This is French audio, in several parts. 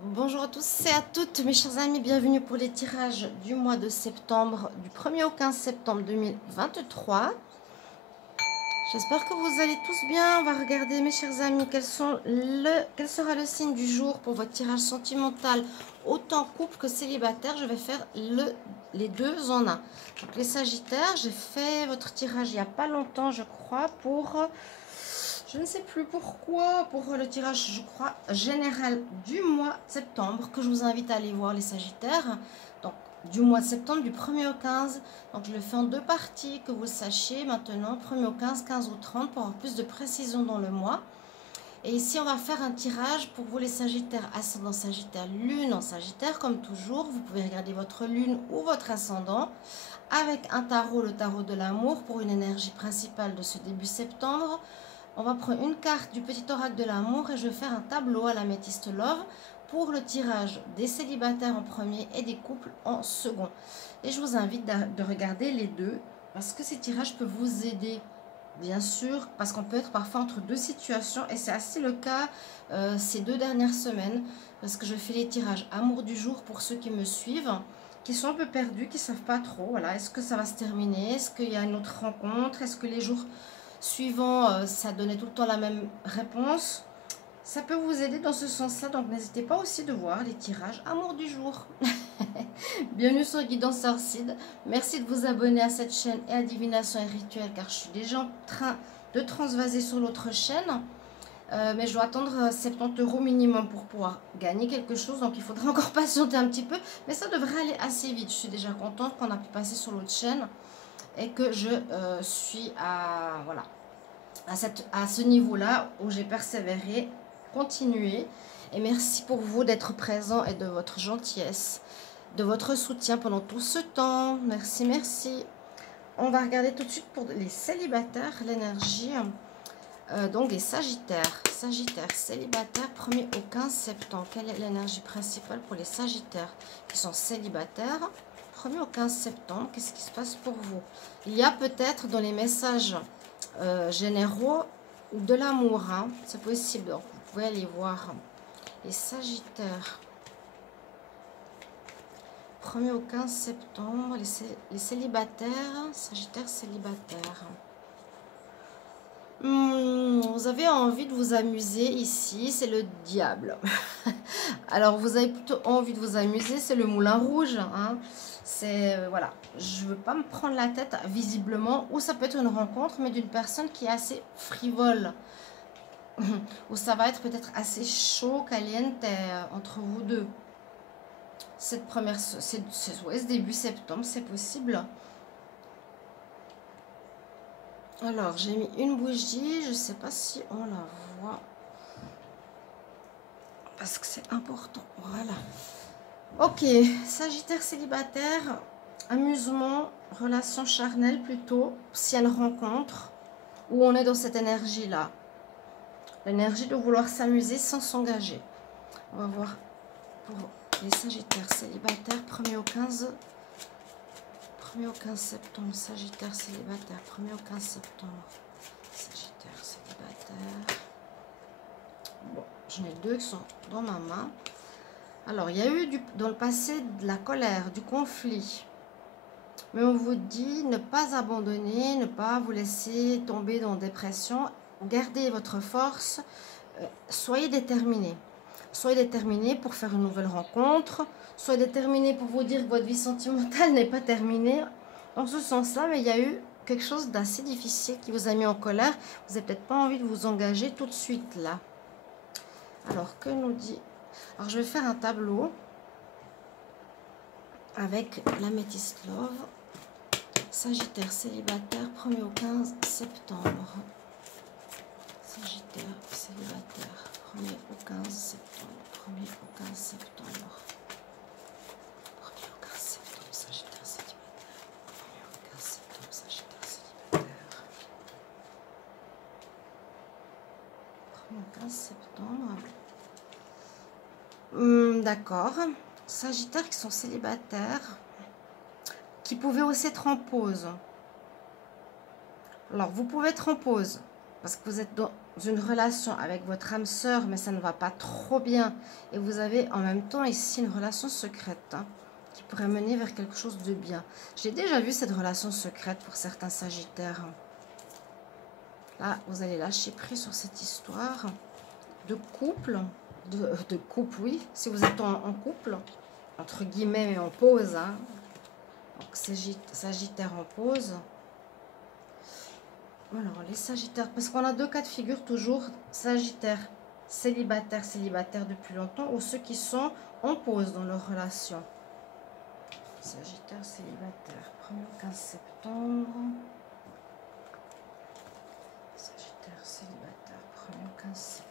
Bonjour à tous et à toutes mes chers amis, bienvenue pour les tirages du mois de septembre, du 1er au 15 septembre 2023. J'espère que vous allez tous bien. On va regarder mes chers amis quel sera le signe du jour pour votre tirage sentimental, autant couple que célibataire. Je vais faire les deux en un. Donc les sagittaires, j'ai fait votre tirage il n'y a pas longtemps je crois pour... Je ne sais plus pourquoi, pour le tirage, je crois, général du mois de septembre, que je vous invite à aller voir les Sagittaires. Donc, du mois de septembre, du 1er au 15. Donc, je le fais en deux parties, que vous le sachiez maintenant, 1er au 15, 15 au 30, pour avoir plus de précision dans le mois. Et ici, on va faire un tirage pour vous les Sagittaires, ascendant Sagittaire, lune en Sagittaire, comme toujours. Vous pouvez regarder votre lune ou votre ascendant avec un tarot, le tarot de l'amour, pour une énergie principale de ce début septembre. On va prendre une carte du petit oracle de l'amour et je vais faire un tableau à l'améthyste love pour le tirage des célibataires en premier et des couples en second. Et je vous invite de regarder les deux parce que ces tirages peuvent vous aider, bien sûr, parce qu'on peut être parfois entre deux situations et c'est assez le cas ces 2 dernières semaines parce que je fais les tirages amour du jour pour ceux qui me suivent, qui sont un peu perdus, qui ne savent pas trop, voilà, est-ce que ça va se terminer, est-ce qu'il y a une autre rencontre, est-ce que les jours suivant, ça donnait tout le temps la même réponse. Ça peut vous aider dans ce sens-là, donc n'hésitez pas aussi de voir les tirages amour du jour. Bienvenue sur Guidance Sorcide. Merci de vous abonner à cette chaîne et à Divination et Rituel, car je suis déjà en train de transvaser sur l'autre chaîne. Mais je dois attendre 70 € minimum pour pouvoir gagner quelque chose, donc il faudra encore patienter un petit peu. Mais ça devrait aller assez vite. Je suis déjà contente qu'on a pu passer sur l'autre chaîne et que je suis voilà, à ce niveau-là où j'ai persévéré, continué. Et merci pour vous d'être présent et de votre gentillesse, de votre soutien pendant tout ce temps. Merci, merci. On va regarder tout de suite pour les célibataires, l'énergie. Donc les Sagittaires. Sagittaires, célibataires, 1er au 15 septembre. Quelle est l'énergie principale pour les Sagittaires qui sont célibataires 1er au 15 septembre, qu'est-ce qui se passe pour vous? Il y a peut-être dans les messages généraux de l'amour, hein, c'est possible. Donc, vous pouvez aller voir les Sagittaires. 1er au 15 septembre, les célibataires, Sagittaires célibataires. Vous avez envie de vous amuser ici, c'est le diable. Alors, vous avez plutôt envie de vous amuser, c'est le moulin rouge, hein. C'est, voilà, je ne veux pas me prendre la tête, visiblement, ou ça peut être une rencontre, mais d'une personne qui est assez frivole, ou ça va être peut-être assez chaud, caliente entre vous deux. Cette première, ce début septembre, c'est possible. Alors, j'ai mis une bougie, je ne sais pas si on la voit, parce que c'est important, voilà. Ok, Sagittaire célibataire, amusement, relation charnelle plutôt, si elle rencontre, où on est dans cette énergie-là. L'énergie de vouloir s'amuser sans s'engager. On va voir pour les Sagittaires célibataires, 1er au 15 septembre, Sagittaire célibataire, 1er au 15 septembre, Sagittaire célibataire. Bon, j'en ai deux qui sont dans ma main. Alors, il y a eu dans le passé de la colère, du conflit. Mais on vous dit ne pas abandonner, ne pas vous laisser tomber dans la dépression. Gardez votre force. Soyez déterminés. Soyez déterminés pour faire une nouvelle rencontre. Soyez déterminés pour vous dire que votre vie sentimentale n'est pas terminée. Dans ce sens-là, mais il y a eu quelque chose d'assez difficile qui vous a mis en colère. Vous n'avez peut-être pas envie de vous engager tout de suite là. Alors, que nous dit... Alors, je vais faire un tableau avec l'améthyste love. Sagittaire célibataire, 1er au 15 septembre. Sagittaire célibataire, 1er au 15 septembre. 1er au 15 septembre. 1er au 15 septembre, Sagittaire célibataire. 1er au 15 septembre, Sagittaire célibataire. 1er au 15 septembre. D'accord. Sagittaires qui sont célibataires, qui pouvaient aussi être en pause. Alors, vous pouvez être en pause parce que une relation avec votre âme sœur, mais ça ne va pas trop bien. Et vous avez en même temps ici une relation secrète hein, qui pourrait mener vers quelque chose de bien. J'ai déjà vu cette relation secrète pour certains sagittaires. Là, vous allez lâcher prise sur cette histoire de couple. De couple, oui. Si vous êtes en couple, entre guillemets, mais en pause. Hein. Donc, Sagittaire en pause. Alors, les Sagittaires, parce qu'on a deux cas de figure toujours, Sagittaire célibataire depuis longtemps, ou ceux qui sont en pause dans leur relation. Sagittaire célibataire, 1er au 15 septembre. Sagittaire célibataire, 1er au 15 septembre.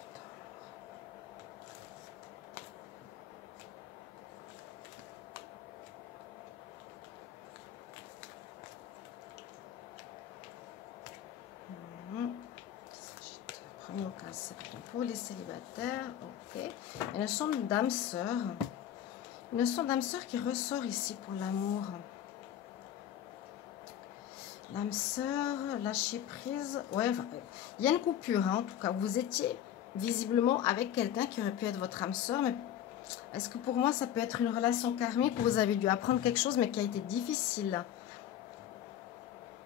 Sagittaire, 1er au 15 septembre pour les célibataires, ok. Et une somme d'âme sœur. Une notion d'âme sœur qui ressort ici pour l'amour. L'âme sœur, lâcher prise. Ouais, il y a une coupure, hein, en tout cas. Vous étiez visiblement avec quelqu'un qui aurait pu être votre âme sœur. Mais est-ce que pour moi, ça peut être une relation karmique où vous avez dû apprendre quelque chose, mais qui a été difficile?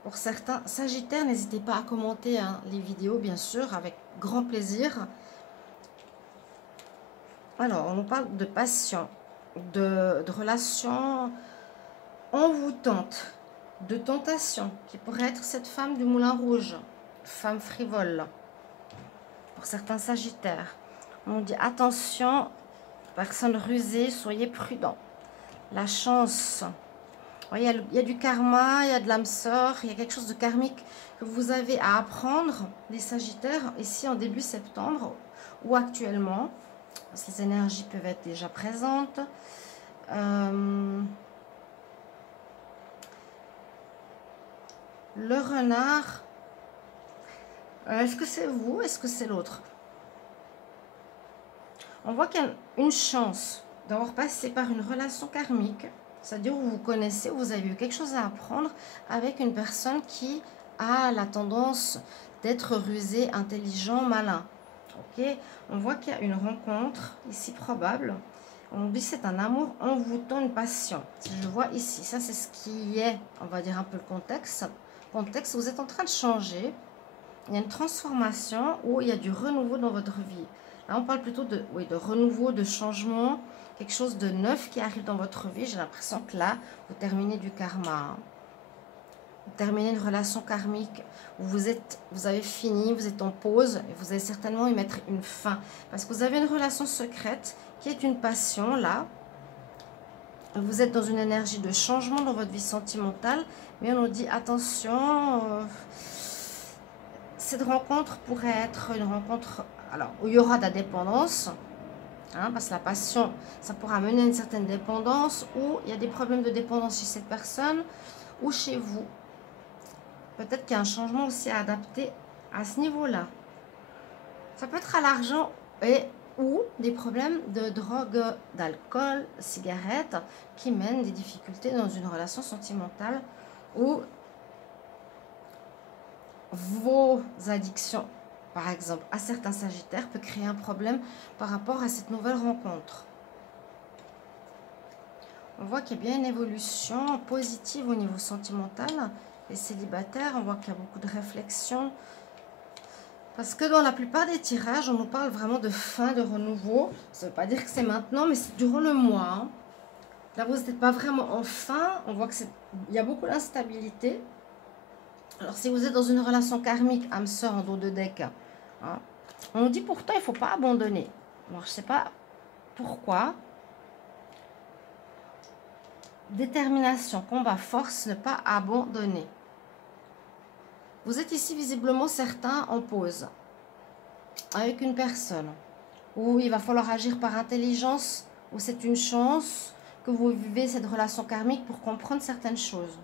Pour certains Sagittaires, n'hésitez pas à commenter hein, les vidéos, bien sûr, avec grand plaisir. Alors, on nous parle de passion, de relations envoûtantes, de tentation, qui pourrait être cette femme du Moulin Rouge, femme frivole, pour certains Sagittaires. On dit attention, personne rusée, soyez prudents. La chance, il y a du karma, il y a de l'âme sœur, il y a quelque chose de karmique que vous avez à apprendre, les Sagittaires, ici en début septembre, ou actuellement, parce que les énergies peuvent être déjà présentes. Le renard, est-ce que c'est vous? Est-ce que c'est l'autre? On voit qu'il y a une chance d'avoir passé par une relation karmique, c'est-à-dire où vous connaissez, vous avez eu quelque chose à apprendre avec une personne qui a la tendance d'être rusé, intelligent, malin. Ok, on voit qu'il y a une rencontre ici probable. On dit c'est un amour envoûtant, une passion. Si je vois ici, ça c'est ce qui est, on va dire un peu le contexte. Vous êtes en train de changer. Il y a une transformation où il y a du renouveau dans votre vie. Là, on parle plutôt de, oui, de renouveau, de changement, quelque chose de neuf qui arrive dans votre vie. J'ai l'impression que là, vous terminez du karma. Vous terminez une relation karmique où vous avez fini, vous êtes en pause et vous allez certainement y mettre une fin. Parce que vous avez une relation secrète qui est une passion, là. Vous êtes dans une énergie de changement dans votre vie sentimentale, mais on nous dit attention, cette rencontre pourrait être une rencontre alors, où il y aura de la dépendance, hein, parce que la passion, ça pourra mener à une certaine dépendance, ou il y a des problèmes de dépendance chez cette personne, ou chez vous. Peut-être qu'il y a un changement aussi à adapter à ce niveau-là. Ça peut être à l'argent ou des problèmes de drogue, d'alcool, cigarettes, qui mènent des difficultés dans une relation sentimentale ou vos addictions, par exemple, à certains Sagittaires, peut créer un problème par rapport à cette nouvelle rencontre. On voit qu'il y a bien une évolution positive au niveau sentimental. Les célibataires, on voit qu'il y a beaucoup de réflexion. Parce que dans la plupart des tirages, on nous parle vraiment de fin, de renouveau. Ça ne veut pas dire que c'est maintenant, mais c'est durant le mois. Hein. Là, vous n'êtes pas vraiment en fin. On voit qu'il y a beaucoup d'instabilité. Alors, si vous êtes dans une relation karmique, âme sœur en dos de deck, hein, on nous dit pourtant, il ne faut pas abandonner. Alors, je ne sais pas pourquoi. Détermination, combat, force, ne pas abandonner. Vous êtes ici visiblement certains en pause avec une personne où il va falloir agir par intelligence, où c'est une chance que vous vivez cette relation karmique pour comprendre certaines choses.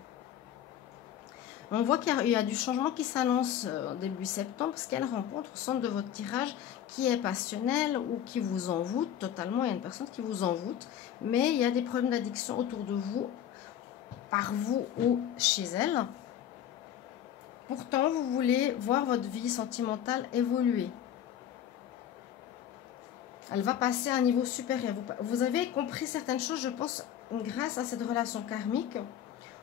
On voit qu'il y a du changement qui s'annonce début septembre parce qu'il y a une rencontre au centre de votre tirage qui est passionnelle ou qui vous envoûte totalement. Il y a une personne qui vous envoûte, mais il y a des problèmes d'addiction autour de vous, par vous ou chez elle. Pourtant, vous voulez voir votre vie sentimentale évoluer. Elle va passer à un niveau supérieur. Vous avez compris certaines choses, je pense, grâce à cette relation karmique.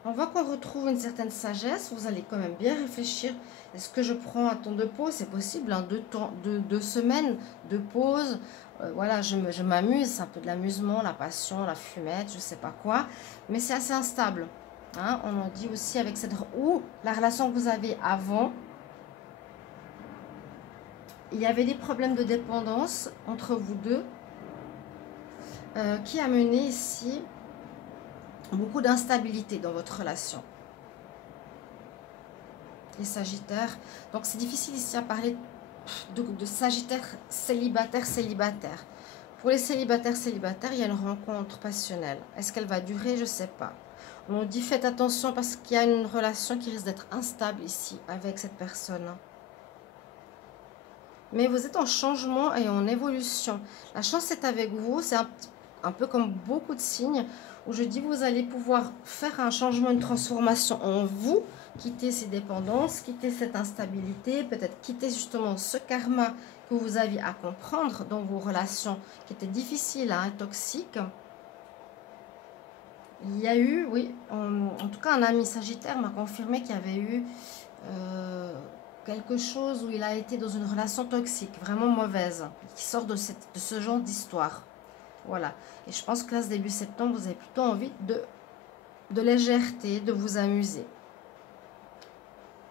On voit qu'on retrouve une certaine sagesse. Vous allez quand même bien réfléchir. Est-ce que je prends un temps de pause? C'est possible, hein, 2 semaines de pause. Voilà, je m'amuse, c'est un peu de l'amusement, la passion, la fumette, je sais pas quoi. Mais c'est assez instable. Hein. On en dit aussi avec cette... Ou la relation que vous avez avant, il y avait des problèmes de dépendance entre vous deux qui a mené ici beaucoup d'instabilité dans votre relation. Les Sagittaires. Donc, c'est difficile ici à parler de Sagittaire célibataire. Pour les célibataires, il y a une rencontre passionnelle. Est-ce qu'elle va durer? Je ne sais pas. On dit faites attention parce qu'il y a une relation qui risque d'être instable ici avec cette personne. Mais vous êtes en changement et en évolution. La chance est avec vous. C'est un peu comme beaucoup de signes où je dis vous allez pouvoir faire un changement, une transformation en vous, quitter ces dépendances, quitter cette instabilité, peut-être quitter justement ce karma que vous aviez à comprendre dans vos relations qui étaient difficiles, hein, toxiques. Il y a eu, oui, en tout cas un ami Sagittaire m'a confirmé qu'il y avait eu quelque chose où il a été dans une relation toxique, vraiment mauvaise, qui sort de ce genre d'histoire. Voilà. Et je pense que là, ce début septembre, vous avez plutôt envie de légèreté, de vous amuser.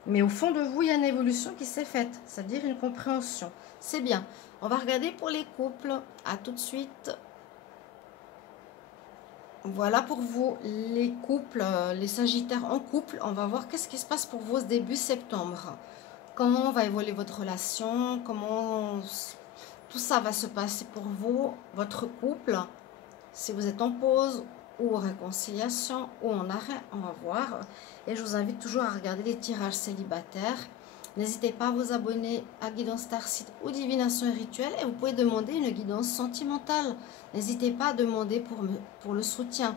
Mais au fond de vous, il y a une évolution qui s'est faite, c'est-à-dire une compréhension. C'est bien. On va regarder pour les couples. À tout de suite. Voilà pour vous, les couples, les Sagittaires en couple. On va voir qu'est-ce qui se passe pour vous ce début septembre. Comment va évoluer votre relation, comment tout ça va se passer pour vous, votre couple. Si vous êtes en pause ou en réconciliation ou en arrêt, on va voir. Et je vous invite toujours à regarder les tirages célibataires. N'hésitez pas à vous abonner à Guidance Starseed ou Divination et Rituel. Et vous pouvez demander une guidance sentimentale. N'hésitez pas à demander pour le soutien.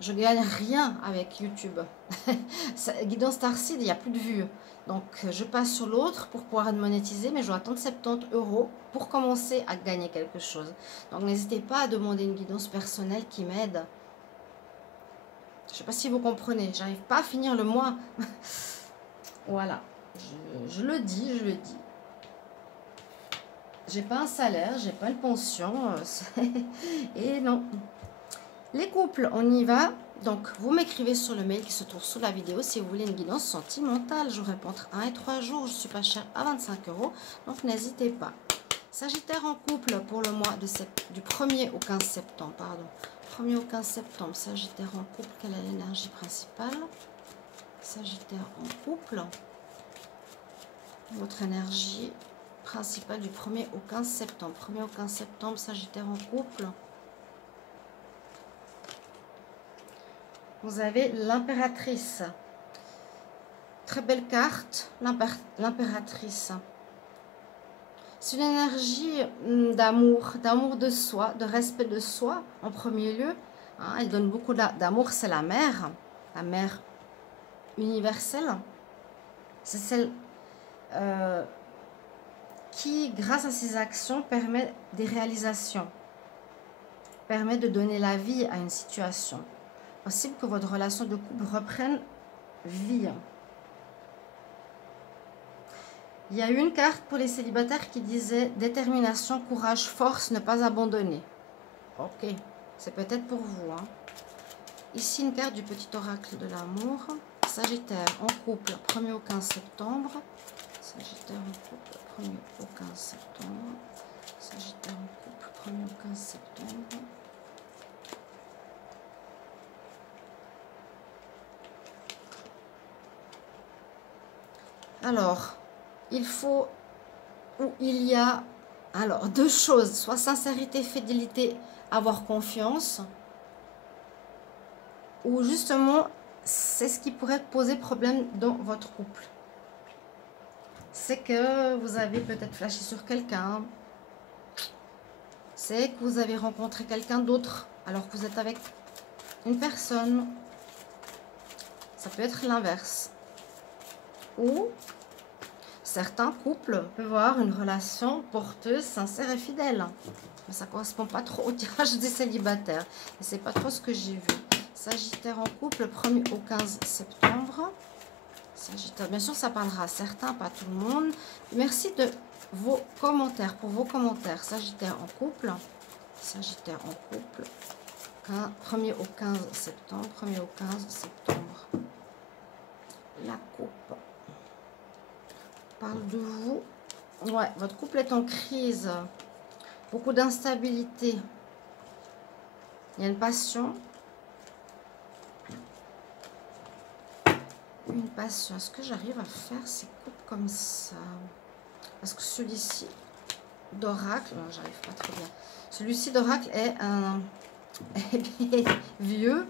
Je ne gagne rien avec YouTube. Guidance Starseed, il n'y a plus de vues. Donc, je passe sur l'autre pour pouvoir monétiser, mais je dois attendre 70 € pour commencer à gagner quelque chose. Donc, n'hésitez pas à demander une guidance personnelle qui m'aide. Je ne sais pas si vous comprenez. J'arrive pas à finir le mois. Voilà. Je le dis, je le dis. J'ai pas un salaire, j'ai pas une pension. Et non. Les couples, on y va. Donc, vous m'écrivez sur le mail qui se trouve sous la vidéo si vous voulez une guidance sentimentale. Je vous réponds entre 1 et 3 jours. Je suis pas chère à 25 €. Donc, n'hésitez pas. Sagittaire en couple pour le mois du 1er au 15 septembre. Pardon. 1er au 15 septembre. Sagittaire en couple. Quelle est l'énergie principale? Sagittaire en couple. Votre énergie principale du 1er au 15 septembre. 1er au 15 septembre. Sagittaire en couple. Vous avez l'impératrice. Très belle carte, l'impératrice. C'est une énergie d'amour de soi, de respect de soi en premier lieu. Hein, elle donne beaucoup d'amour, c'est la mère universelle. C'est celle qui, grâce à ses actions, permet des réalisations, permet de donner la vie à une situation. Possible que votre relation de couple reprenne vie. Il y a eu une carte pour les célibataires qui disait détermination, courage, force, ne pas abandonner. Ok, c'est peut-être pour vous. Hein. Ici, une carte du petit oracle de l'amour. Sagittaire en couple, 1er au 15 septembre. Sagittaire en couple, 1er au 15 septembre. Sagittaire en couple, 1er au 15 septembre. Alors, il y a deux choses, soit sincérité, fidélité, avoir confiance, ou justement, c'est ce qui pourrait poser problème dans votre couple. C'est que vous avez peut-être flashé sur quelqu'un, c'est que vous avez rencontré quelqu'un d'autre alors que vous êtes avec une personne. Ça peut être l'inverse. Ou certains couples peuvent avoir une relation porteuse, sincère et fidèle. Mais ça ne correspond pas trop au tirage des célibataires. Et c'est pas trop ce que j'ai vu. Sagittaire en couple, 1er au 15 septembre. Sagittaire, bien sûr, ça parlera à certains, pas tout le monde. Merci de vos commentaires, pour vos commentaires. Sagittaire en couple. Sagittaire en couple. 1er au 15 septembre. 1er au 15 septembre. La coupe. Parle de vous. Ouais, votre couple est en crise. Beaucoup d'instabilité. Il y a une passion. Une passion. Est-ce que j'arrive à faire ces coupes comme ça? Parce que celui-ci d'oracle, non, j'arrive pas très bien. Celui-ci d'oracle est un vieux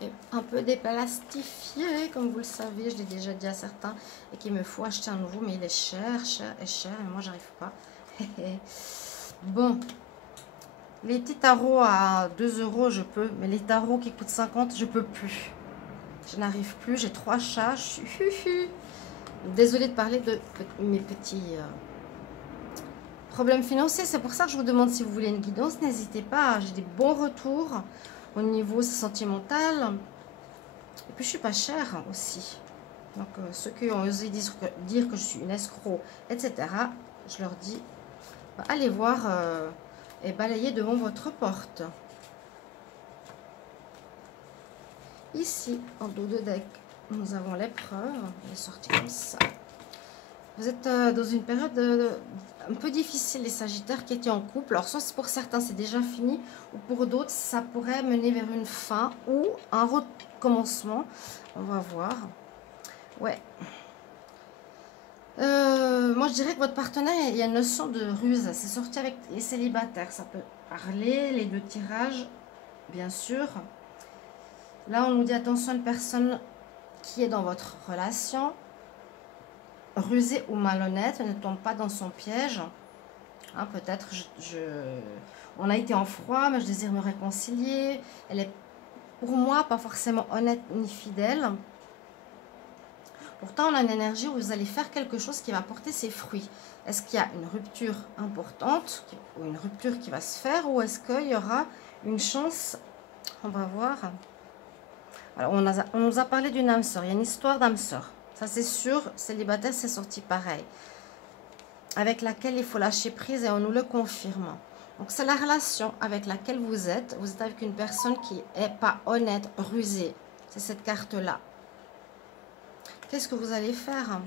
et un peu déplastifié, comme vous le savez, je l'ai déjà dit à certains, et qu'il me faut acheter un nouveau, mais il est cher, cher et cher, et moi j'arrive pas. Bon, les petits tarots à 2 euros, je peux, mais les tarots qui coûtent 50, je peux plus. Je n'arrive plus, j'ai 3 chats, je suis désolée de parler de mes petits problèmes financiers. C'est pour ça que je vous demande si vous voulez une guidance, n'hésitez pas. J'ai des bons retours au niveau sentimental. Et puis je suis pas chère aussi. Donc ceux qui ont osé dire que je suis une escroc, etc., je leur dis, allez voir et balayez devant votre porte. Ici, en dos de deck, nous avons l'épreuve. Elle est sortie comme ça. Vous êtes dans une période un peu difficile, les Sagittaires qui étaient en couple. Alors, soit pour certains, c'est déjà fini, ou pour d'autres, ça pourrait mener vers une fin ou un recommencement. On va voir. Ouais. Moi, je dirais que votre partenaire, il y a une notion de ruse. C'est sorti avec les célibataires. Ça peut parler, les deux tirages, bien sûr. Là, on nous dit attention à une personne qui est dans votre relation, rusée ou malhonnête, ne tombe pas dans son piège. Hein, peut-être, on a été en froid, mais je désire me réconcilier. Elle est, pour moi, pas forcément honnête ni fidèle. Pourtant, on a une énergie où vous allez faire quelque chose qui va porter ses fruits. Est-ce qu'il y a une rupture importante, ou une rupture qui va se faire, ou est-ce qu'il y aura une chance? On va voir. Alors, on nous a parlé d'une âme sœur. Il y a une histoire d'âme sœur. Ça, c'est sûr. Célibataire, c'est sorti pareil. Avec laquelle il faut lâcher prise et on nous le confirme. Donc, c'est la relation avec laquelle vous êtes. Vous êtes avec une personne qui n'est pas honnête, rusée. C'est cette carte-là. Qu'est-ce que vous allez faire?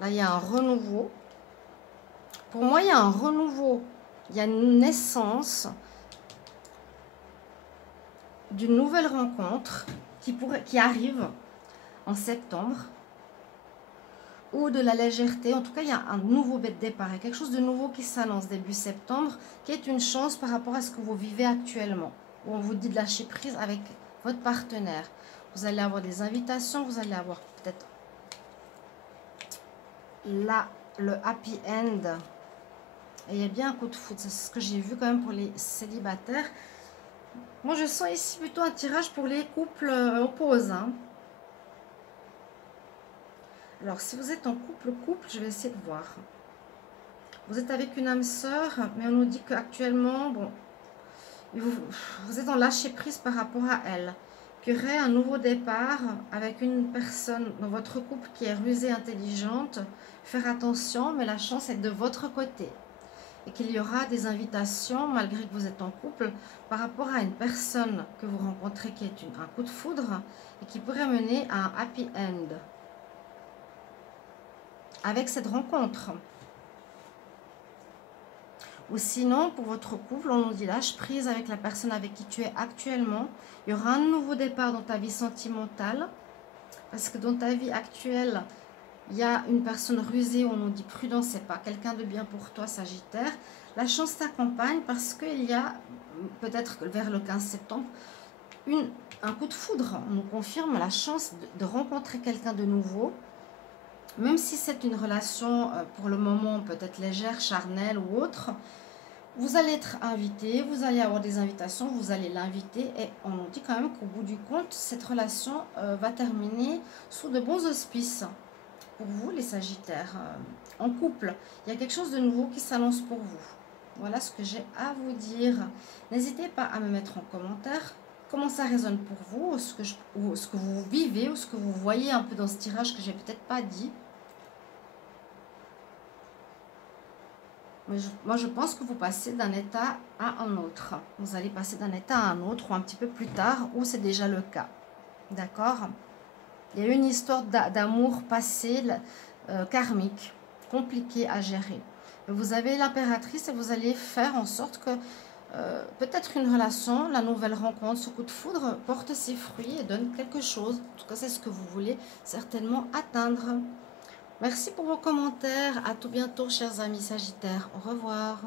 Là, il y a un renouveau. Pour moi, il y a un renouveau. Il y a une naissance d'une nouvelle rencontre qui arrive en septembre, ou de la légèreté. En tout cas, il y a un nouveau départ, il y a quelque chose de nouveau qui s'annonce début septembre, qui est une chance par rapport à ce que vous vivez actuellement, où on vous dit de lâcher prise avec votre partenaire. Vous allez avoir des invitations, vous allez avoir peut-être là le happy end, et il y a bien un coup de foudre. C'est ce que j'ai vu quand même pour les célibataires. Moi, je sens ici plutôt un tirage pour les couples opposés. Hein. Alors, si vous êtes en couple, je vais essayer de voir. Vous êtes avec une âme sœur, mais on nous dit qu'actuellement, bon, vous êtes en lâcher prise par rapport à elle. Qu'il y aurait un nouveau départ avec une personne dans votre couple qui est rusée, intelligente. Faire attention, mais la chance est de votre côté. Et qu'il y aura des invitations, malgré que vous êtes en couple, par rapport à une personne que vous rencontrez qui est un coup de foudre et qui pourrait mener à un happy end avec cette rencontre. Ou sinon, pour votre couple, on nous dit lâche prise avec la personne avec qui tu es actuellement. Il y aura un nouveau départ dans ta vie sentimentale, parce que dans ta vie actuelle, il y a une personne rusée, on nous dit prudence, c'est pas quelqu'un de bien pour toi, Sagittaire. La chance t'accompagne parce qu'il y a, peut-être vers le 15 septembre, un coup de foudre. On nous confirme la chance de rencontrer quelqu'un de nouveau. Même si c'est une relation pour le moment peut-être légère, charnelle ou autre, vous allez être invité, vous allez avoir des invitations, vous allez l'inviter et on nous dit quand même qu'au bout du compte, cette relation va terminer sous de bons auspices. Pour vous, les Sagittaires, en couple, il y a quelque chose de nouveau qui s'annonce pour vous. Voilà ce que j'ai à vous dire. N'hésitez pas à me mettre en commentaire comment ça résonne pour vous, ou ce que vous vivez, ou ce que vous voyez un peu dans ce tirage que j'ai peut-être pas dit. Moi, je pense que vous passez d'un état à un autre. Vous allez passer d'un état à un autre, ou un petit peu plus tard, où c'est déjà le cas. D'accord? Il y a une histoire d'amour passé, karmique, compliqué à gérer. Vous avez l'impératrice et vous allez faire en sorte que peut-être une relation, la nouvelle rencontre, ce coup de foudre porte ses fruits et donne quelque chose. En tout cas, c'est ce que vous voulez certainement atteindre. Merci pour vos commentaires. À tout bientôt, chers amis Sagittaires. Au revoir.